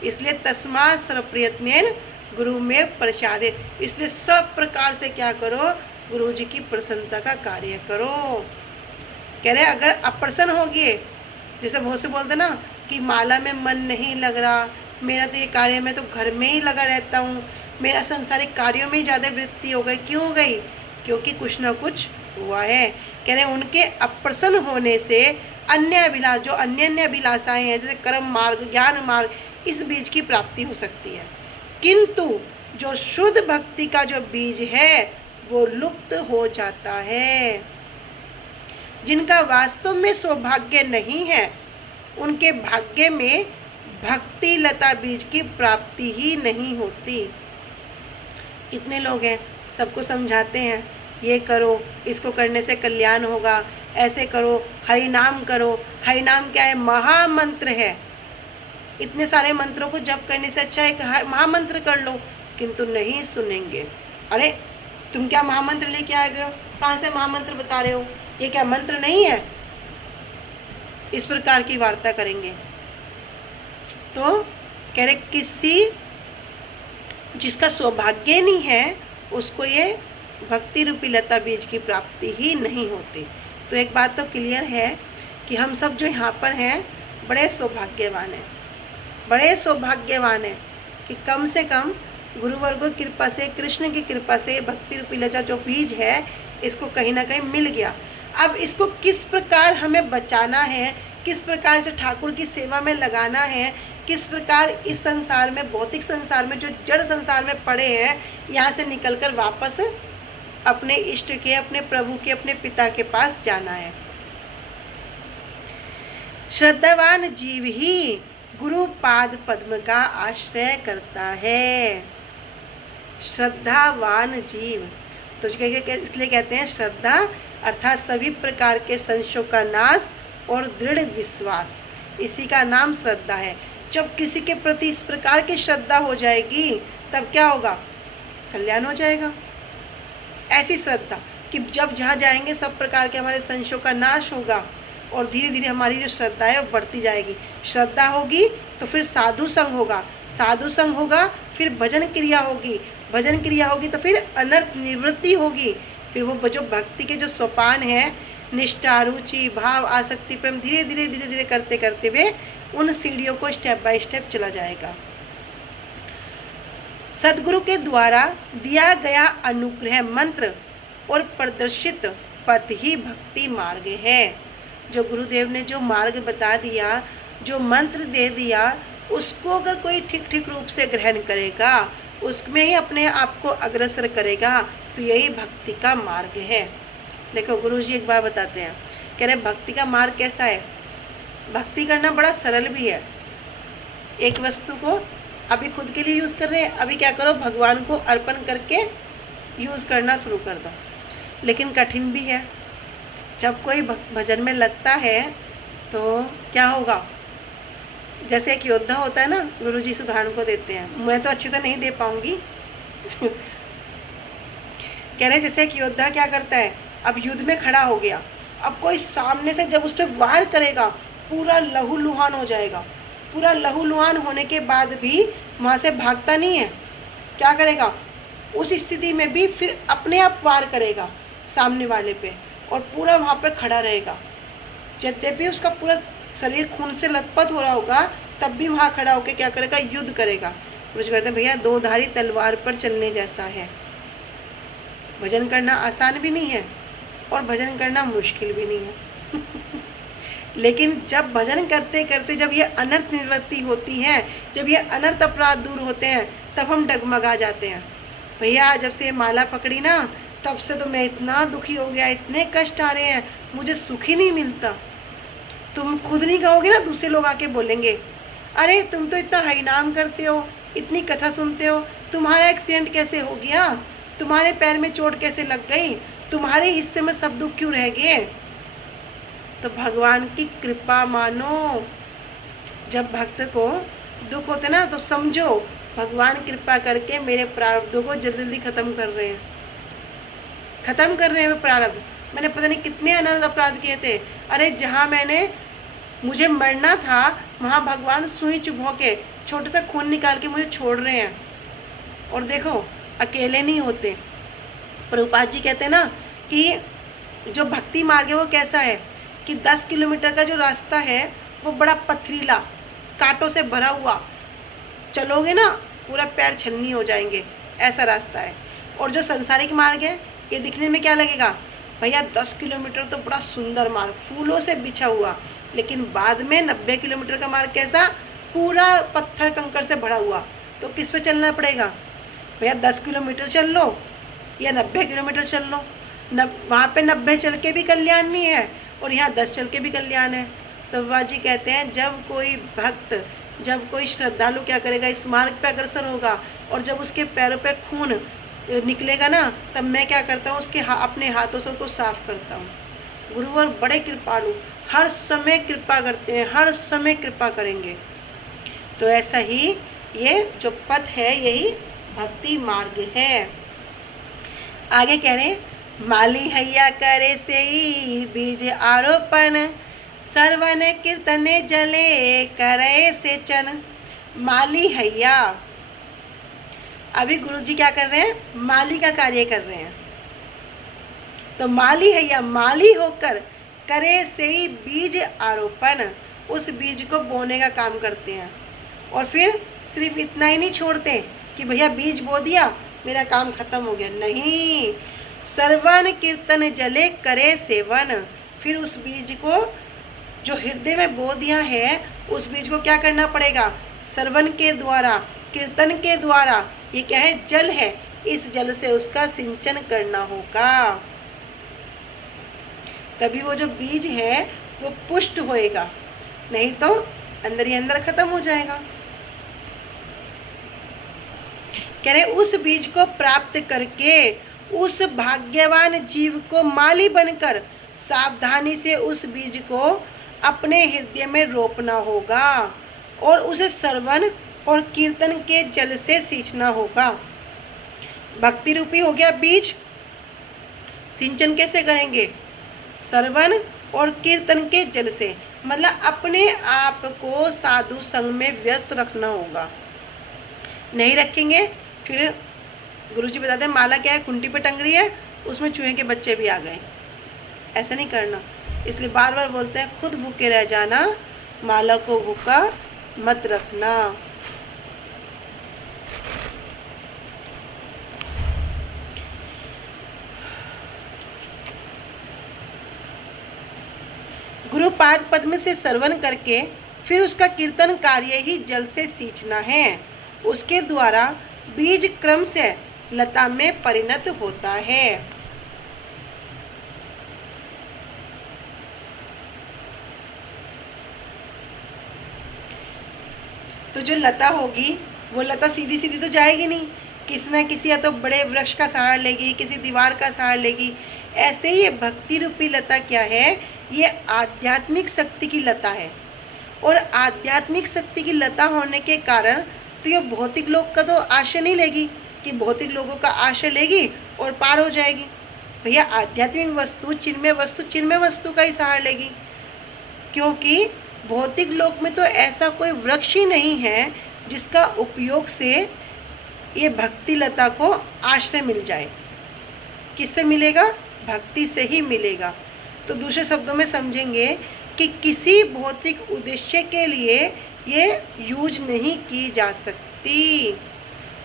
इसलिए तस्मात् सर्व प्रयत्नेन गुरु में प्रसादित, इसलिए सब प्रकार से क्या करो? गुरु जी की प्रसन्नता का कार्य करो। कह रहे अगर अप्रसन्न हो गए, जैसे बहुत से बोलते ना कि माला में मन नहीं लग रहा, मेरा तो ये कार्य में तो घर में ही लगा रहता हूँ, मेरा संसारिक कार्यों में ही ज़्यादा वृत्ति हो गई। क्यों हो गई? क्योंकि कुछ ना कुछ हुआ है। कह रहे उनके अप्रसन्न होने से अन्य अभिलाष, जो अन्य अभिलाषाएँ हैं जैसे कर्म मार्ग, ज्ञान मार्ग, इस बीज की प्राप्ति हो सकती है। किंतु जो शुद्ध भक्ति का जो बीज है वो लुप्त हो जाता है। जिनका वास्तव में सौभाग्य नहीं है, उनके भाग्य में भक्ति लता बीज की प्राप्ति ही नहीं होती। कितने लोग हैं, सबको समझाते हैं ये करो, इसको करने से कल्याण होगा, ऐसे करो, हरि नाम करो। हरि नाम क्या है? महामंत्र है। इतने सारे मंत्रों को जप करने से अच्छा एक महामंत्र कर लो, किंतु नहीं सुनेंगे। अरे तुम क्या महामंत्र लेके आ गए हो? कहाँ से महामंत्र बता रहे हो? ये क्या मंत्र नहीं है? इस प्रकार की वार्ता करेंगे। तो कह रहे किसी जिसका सौभाग्य नहीं है उसको ये भक्ति रूपी लता बीज की प्राप्ति ही नहीं होती। तो एक बात तो क्लियर है कि हम सब जो यहाँ पर हैं बड़े सौभाग्यवान हैं, बड़े सौभाग्यवान हैं कि कम से कम गुरुवर्गों की कृपा से, कृष्ण की कृपा से भक्ति रूपी लता जो बीज है इसको कहीं ना कहीं मिल गया। अब इसको किस प्रकार हमें बचाना है, किस प्रकार से ठाकुर की सेवा में लगाना है, किस प्रकार इस संसार में, भौतिक संसार में, जो जड़ संसार में पड़े हैं, यहाँ से निकलकर वापस अपने इष्ट के, अपने प्रभु के, अपने पिता के पास जाना है। श्रद्धावान जीव ही गुरु पाद पद्म का आश्रय करता है। श्रद्धावान जीव तो इसलिए कहते हैं श्रद्धा अर्थात सभी प्रकार के संशयों का नाश और दृढ़ विश्वास, इसी का नाम श्रद्धा है। जब किसी के प्रति इस प्रकार की श्रद्धा हो जाएगी तब क्या होगा? कल्याण हो जाएगा। ऐसी श्रद्धा कि जब जहाँ जाएंगे सब प्रकार के हमारे संशयों का नाश होगा और धीरे धीरे हमारी जो श्रद्धा है वो बढ़ती जाएगी। श्रद्धा होगी तो फिर साधु संग होगा, साधु संग होगा फिर भजन क्रिया होगी, भजन क्रिया होगी तो फिर अनर्थ निवृत्ति होगी। फिर वो जो भक्ति के जो सोपान है, निष्ठा, रुचि, भाव, आसक्ति, प्रेम, धीरे धीरे धीरे धीरे करते करते हुए उन सीढ़ियों को स्टेप बाय स्टेप चला जाएगा। सदगुरु के द्वारा दिया गया अनुग्रह मंत्र और प्रदर्शित पथ ही भक्ति मार्ग है। जो गुरुदेव ने जो मार्ग बता दिया, जो मंत्र दे दिया, उसको अगर कोई ठीक ठीक रूप से ग्रहण करेगा, उसमें ही अपने आप को अग्रसर करेगा, तो यही भक्ति का मार्ग है। देखो गुरु जी एक बार बताते हैं, कह रहे भक्ति का मार्ग कैसा है। भक्ति करना बड़ा सरल भी है। एक वस्तु को अभी खुद के लिए यूज़ कर रहे हैं, अभी क्या करो, भगवान को अर्पण करके यूज़ करना शुरू कर दो। लेकिन कठिन भी है। जब कोई भजन में लगता है तो क्या होगा, जैसे एक योद्धा होता है ना, गुरु जी इस उदाहरण को देते हैं, मैं तो अच्छे से नहीं दे पाऊंगी कह रहे जैसे एक योद्धा क्या करता है, अब युद्ध में खड़ा हो गया, अब कोई सामने से जब उस पर वार करेगा पूरा लहूलुहान हो जाएगा। पूरा लहूलुहान होने के बाद भी वहाँ से भागता नहीं है, क्या करेगा, उस स्थिति में भी फिर अपने आप वार करेगा सामने वाले पे और पूरा वहाँ पे खड़ा रहेगा। यद्यपि उसका पूरा शरीर खून से लथपथ हो रहा होगा तब भी वहाँ खड़ा होकर क्या करेगा, युद्ध करेगा। मुझे कहते हैं भैया दो धारी तलवार पर चलने जैसा है। भजन करना आसान भी नहीं है और भजन करना मुश्किल भी नहीं है लेकिन जब भजन करते करते जब ये अनर्थ निवृत्ति होती है, जब ये अनर्थ अपराध दूर होते हैं, तब हम डगमगा जाते हैं। भैया जब से माला पकड़ी ना, तब से तो मैं इतना दुखी हो गया, इतने कष्ट आ रहे हैं, मुझे सुख ही नहीं मिलता। तुम खुद नहीं कहोगे ना, दूसरे लोग आके बोलेंगे, अरे तुम तो इतना हरिनाम करते हो, इतनी कथा सुनते हो, तुम्हारा एक्सीडेंट कैसे हो गया, तुम्हारे पैर में चोट कैसे लग गई, तुम्हारे हिस्से में सब दुख क्यों रह गए। तो भगवान की कृपा मानो। जब भक्त को दुख होते ना तो समझो भगवान कृपा करके मेरे प्रारब्धों को जल्दी जल्दी ख़त्म कर रहे हैं, ख़त्म कर रहे हैं। प्रारब्ध मैंने पता नहीं कितने अनर्थ अपराध किए थे। अरे जहाँ मुझे मरना था वहाँ भगवान सुई चुभो के छोटे सा खून निकाल के मुझे छोड़ रहे हैं। और देखो अकेले नहीं होते। प्रभुपाद जी कहते हैं ना कि जो भक्ति मार्ग है वो कैसा है कि 10 किलोमीटर का जो रास्ता है वो बड़ा पथरीला, कांटों से भरा हुआ, चलोगे ना पूरा पैर छलनी हो जाएंगे, ऐसा रास्ता है। और जो संसारिक मार्ग है ये दिखने में क्या लगेगा, भैया 10 किलोमीटर तो बड़ा सुंदर मार्ग, फूलों से बिछा हुआ, लेकिन बाद में 90 किलोमीटर का मार्ग कैसा, पूरा पत्थर कंकड़ से भरा हुआ। तो किस पे चलना पड़ेगा भैया, 10 किलोमीटर चल लो या 90 किलोमीटर चल लो। वहाँ पे 90 चल के भी कल्याण नहीं है और यहाँ 10 चल के भी कल्याण है। तो बाबा जी कहते हैं जब कोई भक्त, जब कोई श्रद्धालु क्या करेगा, इस मार्ग पे अग्रसर होगा और जब उसके पैरों पे खून निकलेगा ना, तब मैं क्या करता हूँ, उसके अपने हाथों से उसको साफ करता हूँ। गुरुवर बड़े कृपालु, हर समय कृपा करते हैं, हर समय कृपा करेंगे। तो ऐसा ही ये जो पथ है यही भक्ति मार्ग है। आगे कह रहे, माली हैया करे से ही बीज आरोपण, सर्वन कीर्तने जले करे सेचन माली हैया। अभी गुरुजी क्या कर रहे हैं? माली का कार्य कर रहे हैं। तो माली हैया, माली होकर करे से ही बीज आरोपण, उस बीज को बोने का काम करते हैं। और फिर सिर्फ इतना ही नहीं छोड़ते कि भैया बीज बो दिया मेरा काम खत्म हो गया, नहीं, श्रवण कीर्तन जले करे सेवन। फिर उस बीज को जो हृदय में बो दिया है, उस बीज को क्या करना पड़ेगा? श्रवण के द्वारा, कीर्तन के द्वारा, ये क्या है? जल है, इस जल से उसका सिंचन करना होगा, तभी वो जो बीज है वो पुष्ट होएगा, नहीं तो अंदर ही अंदर खत्म हो जाएगा। कह रहे उस बीज को प्राप्त करके उस भाग्यवान जीव को माली बनकर सावधानी से उस बीज को अपने हृदय में रोपना होगा और उसे श्रवण और कीर्तन के जल से सींचना होगा। भक्ति रूपी हो गया बीज। सिंचन कैसे करेंगे? श्रवण और कीर्तन के जल से, मतलब अपने आप को साधु संग में व्यस्त रखना होगा। नहीं रखेंगे फिर गुरुजी बताते हैं माला क्या है? खुंटी पे टंग रही है, उसमें चूहे के बच्चे भी आ गए। ऐसा नहीं करना, इसलिए बार बार बोलते हैं खुद भूखे रह जाना, माला को भूखा मत रखना। गुरुपाद पद्म से श्रवण करके फिर उसका कीर्तन कार्य ही जल से सींचना है। उसके द्वारा बीज क्रम से लता में परिणत होता है। तो जो लता होगी वो लता सीधी सीधी तो जाएगी नहीं, किसी न किसी या तो बड़े वृक्ष का सहारा लेगी, किसी दीवार का सहारा लेगी। ऐसे ही ये भक्ति रूपी लता क्या है? ये आध्यात्मिक शक्ति की लता है। और आध्यात्मिक शक्ति की लता होने के कारण तो ये भौतिक लोग का तो आश्रय नहीं लेगी कि भौतिक लोगों का आश्रय लेगी और पार हो जाएगी। भैया आध्यात्मिक वस्तु, चिन्मय वस्तु का ही सहारा लेगी, क्योंकि भौतिक लोक में तो ऐसा कोई वृक्ष ही नहीं है जिसका उपयोग से ये भक्ति लता को आश्रय मिल जाए। किससे मिलेगा? भक्ति से ही मिलेगा। तो दूसरे शब्दों में समझेंगे कि किसी भौतिक उद्देश्य के लिए ये यूज नहीं की जा सकती।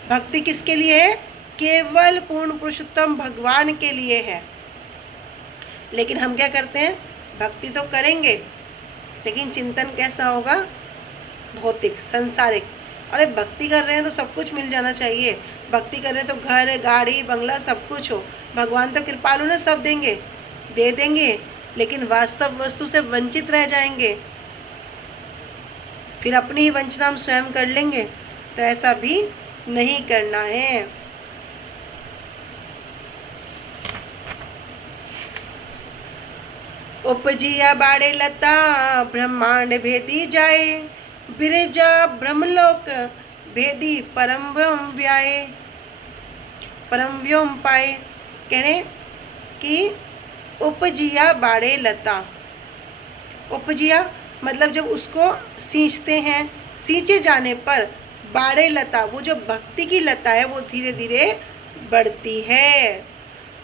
भक्ति किसके लिए है? केवल पूर्ण पुरुषोत्तम भगवान के लिए है। लेकिन हम क्या करते हैं? भक्ति तो करेंगे, लेकिन चिंतन कैसा होगा? भौतिक, सांसारिक। अरे भक्ति कर रहे हैं तो सब कुछ मिल जाना चाहिए, भक्ति कर रहे हैं तो घर, गाड़ी, बंगला सब कुछ हो। भगवान तो कृपालु ना, सब देंगे, दे देंगे, लेकिन वास्तव वस्तु से वंचित रह जाएंगे, फिर अपनी ही वंचना हम स्वयं कर लेंगे। तो ऐसा भी नहीं करना है। उपजिया बाड़े लता ब्रह्मांड भेदी जाए, बिरजा ब्रह्मलोक भेदी परम व्योम व्याए, परम व्योम पाए। कह रहे कि उपजिया बाड़े लता, उपजिया मतलब जब उसको सींचते हैं, सींचे जाने पर बाड़े लता, वो जो भक्ति की लता है वो धीरे धीरे बढ़ती है।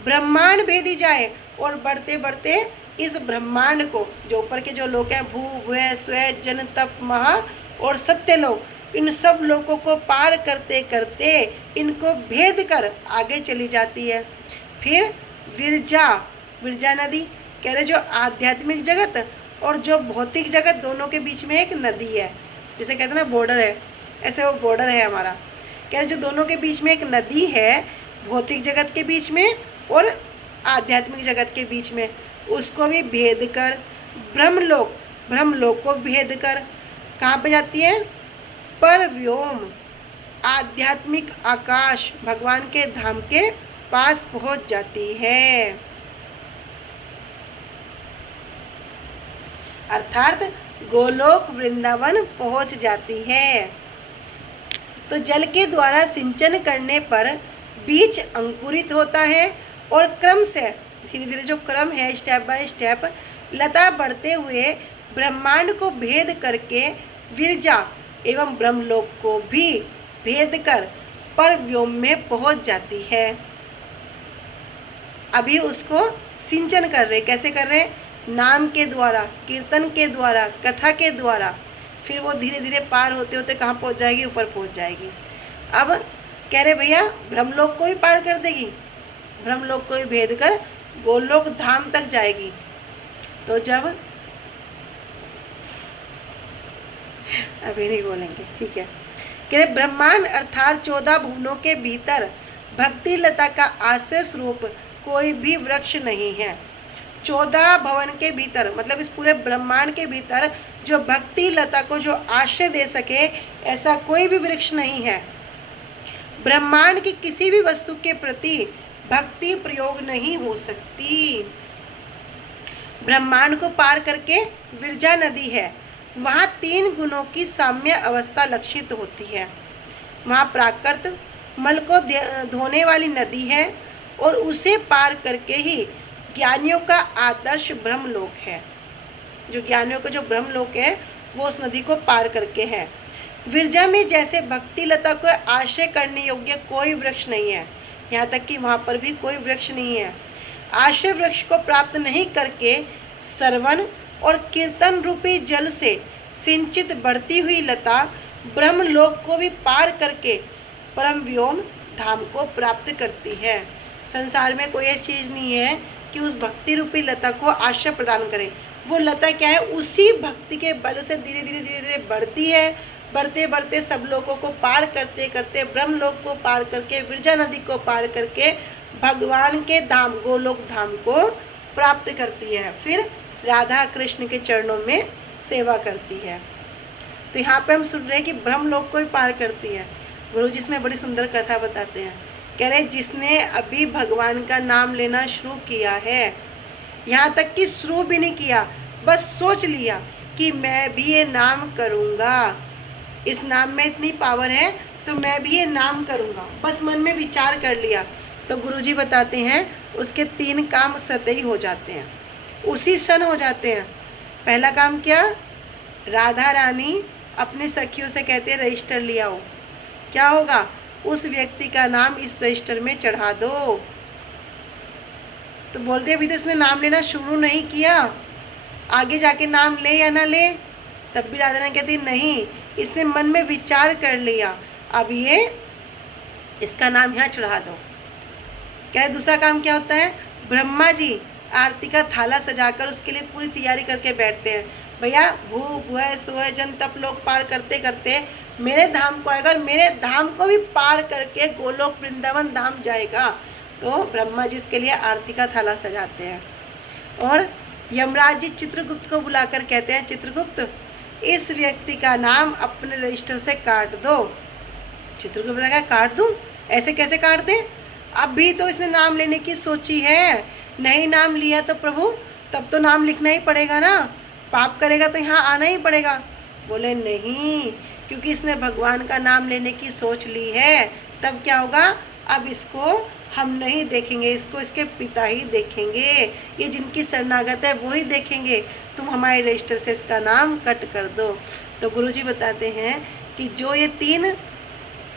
ब्रह्मांड भेदी जाए, और बढ़ते बढ़ते इस ब्रह्मांड को, जो ऊपर के जो लोग हैं, भू भुव स्व जन तप महा और सत्य लोग, इन सब लोगों को पार करते करते इनको भेद कर आगे चली जाती है। फिर विरजा, विरजा नदी, कह रहे जो आध्यात्मिक जगत और जो भौतिक जगत दोनों के बीच में एक नदी है, जैसे कहते हैं ना बॉर्डर है, ऐसे वो बॉर्डर है हमारा। कह रहे जो दोनों के बीच में एक नदी है, भौतिक जगत के बीच में और आध्यात्मिक जगत के बीच में, उसको भी भेद कर ब्रह्मलोक, ब्रह्मलोक को भेद कर कहाँ पे जाती है? पर व्योम, आध्यात्मिक आकाश, भगवान के धाम के पास पहुंच जाती है। अर्थात गोलोक वृंदावन पहुंच जाती है। तो जल के द्वारा सिंचन करने पर बीज अंकुरित होता है और क्रम से धीरे धीरे जो क्रम है, स्टेप बाय स्टेप लता बढ़ते हुए ब्रह्मांड को भेद करके विरजा एवं ब्रह्मलोक को भी भेद कर पर व्योम में पहुंच जाती है। अभी उसको सिंचन कर रहे, कैसे कर रहे? नाम के द्वारा, कीर्तन के द्वारा, कथा के द्वारा। फिर वो धीरे धीरे पार होते होते कहाँ पहुंच जाएगी? ऊपर पहुंच जाएगी। अब कह रहे भैया ब्रह्मलोक को भी पार कर देगी, ब्रह्मलोक को भी भेद कर गोलोक धाम तक जाएगी। तो जब अभी नहीं बोलेंगे, ठीक है। कह रहे ब्रह्मांड अर्थात 14 भुवनों के भीतर भक्ति लता का आश्रय स्वरूप कोई भी वृक्ष नहीं है। 14 भवन के भीतर मतलब इस पूरे ब्रह्मांड के भीतर जो भक्ति लता को जो आश्रय दे सके ऐसा कोई भी वृक्ष नहीं है। ब्रह्मांड की किसी भी वस्तु के प्रति भक्ति प्रयोग नहीं हो सकती। ब्रह्मांड को पार करके विरजा नदी है, वहाँ 3 गुणों की साम्य अवस्था लक्षित होती है। वहाँ प्राकृत मल को धोने वाली नदी है और उसे पार करके ही ज्ञानियों का आदर्श ब्रह्मलोक है। जो ज्ञानियों का जो ब्रह्मलोक है वो उस नदी को पार करके है। विरजा में जैसे भक्ति लता को आश्रय करने योग्य कोई वृक्ष नहीं है, यहाँ तक कि वहाँ पर भी कोई वृक्ष नहीं है। आश्रय वृक्ष को प्राप्त नहीं करके श्रवण और कीर्तन रूपी जल से सिंचित बढ़ती हुई लता ब्रह्मलोक को भी पार करके परम व्योम धाम को प्राप्त करती है। संसार में कोई ऐसी चीज़ नहीं है कि उस भक्ति रूपी लता को आश्रय प्रदान करे। वो लता क्या है? उसी भक्ति के बल से धीरे धीरे बढ़ती है। बढ़ते बढ़ते सब लोगों को पार करते करते ब्रह्मलोक को पार करके विरजा नदी को पार करके भगवान के धाम गोलोक धाम को प्राप्त करती है। फिर राधा कृष्ण के चरणों में सेवा करती है। तो यहाँ पे हम सुन रहे हैं कि ब्रह्मलोक को भी पार करती है। गुरु जी इसमें बड़ी सुंदर कथा बताते हैं। कह रहे जिसने अभी भगवान का नाम लेना शुरू किया है, यहाँ तक कि शुरू भी नहीं किया, बस सोच लिया कि मैं भी ये नाम करूँगा, इस नाम में इतनी पावर है तो मैं भी ये नाम करूँगा, बस मन में विचार कर लिया, तो गुरुजी बताते हैं उसके 3 काम स्वतः ही हो जाते हैं, उसी क्षण हो जाते हैं। पहला काम क्या? राधा रानी अपने सखियों से कहते हैं रजिस्टर ले आओ। क्या होगा? उस व्यक्ति का नाम इस रजिस्टर में चढ़ा दो। तो बोलते अभी तो इसने नाम लेना शुरू नहीं किया, आगे जाके नाम ले या ना ले। तब भी राधा रानी कहती नहीं, इसने मन में विचार कर लिया, अब ये इसका नाम यहाँ चढ़ा दो। क्या दूसरा काम क्या होता है? ब्रह्मा जी आरती का थाला सजाकर उसके लिए पूरी तैयारी करके बैठते हैं। भैया भू भुह सुह जन तप लोग पार करते करते मेरे धाम को आएगा और मेरे धाम को भी पार करके गोलोक वृंदावन धाम जाएगा। तो ब्रह्मा जी इसके लिए आरती का थाला सजाते हैं। और यमराज जी चित्रगुप्त को बुलाकर कहते हैं चित्रगुप्त इस व्यक्ति का नाम अपने रजिस्टर से काट दो। चित्रगुप्त बताया काट दूं? ऐसे कैसे काट दें? अभी तो इसने नाम लेने की सोची है, नहीं नाम लिया तो प्रभु तब तो नाम लिखना ही पड़ेगा ना, पाप करेगा तो यहाँ आना ही पड़ेगा। बोले नहीं, क्योंकि इसने भगवान का नाम लेने की सोच ली है, तब क्या होगा? अब इसको हम नहीं देखेंगे, इसको इसके पिता ही देखेंगे, ये जिनकी शरणागत है वो ही देखेंगे, तुम हमारे रजिस्टर से इसका नाम कट कर दो। तो गुरुजी बताते हैं कि जो ये 3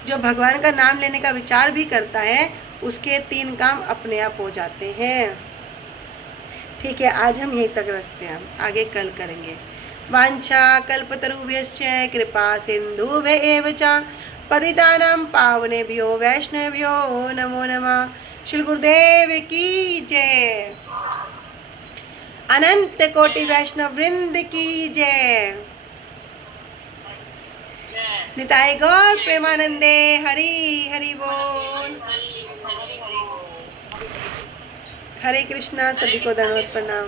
जो भगवान का नाम लेने का विचार भी करता है उसके 3 काम अपने आप हो जाते हैं। ठीक है, आज हम यहीं तक रखते हैं, आगे कल करेंगे। वांछा कल्पतरुभ्यश्च कृपा सिन्धुभ्य च पतितानां पावनेभ्यो वैष्णवेभ्यो नमो नमः। श्री गुरुदेव की जय, अनंत कोटि वैष्णव वृंद की जय। निताय गौर प्रेमानंदे हरि हरि बोल। हरे कृष्णा, सभी को दंडवत प्रणाम।